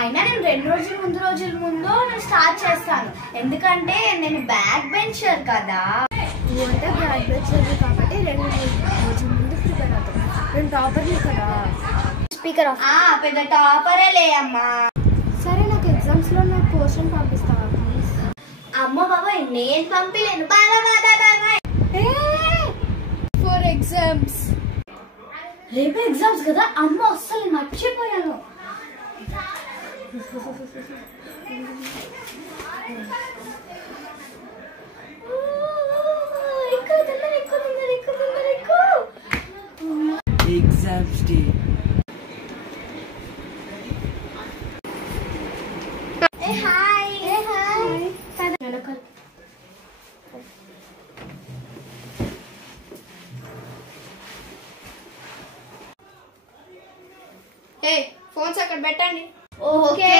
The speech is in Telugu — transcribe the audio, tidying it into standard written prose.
అయినా నేను 2 రోజుల ముందు నేను స్టార్ట్ చేస్తాను, ఎందుకంటే నేను బ్యాక్ బెంచర్ కదా. నువ్వంటే బ్యాక్ బెంచర్ కాబట్టి 2 రోజుల ముందు ప్రిపేర్ అవుతాను. నేను టాపర్ని కదా. Speaker of. పెద్ద టాపరే లే అమ్మా. సరే, నాకు ఎగ్జామ్స్లో నాకు పోర్షన్ పంపిస్తావా ప్లీజ్? అమ్మ బాబాయ్, నేను పంపిలేను. For exams. రేపు ఎగ్జామ్స్ కదా అమ్మ, అస్సలు మర్చిపోయాను. Exams day. హాయ్. ఫోన్స్ అక్కడ పెట్టండి. ఓకే.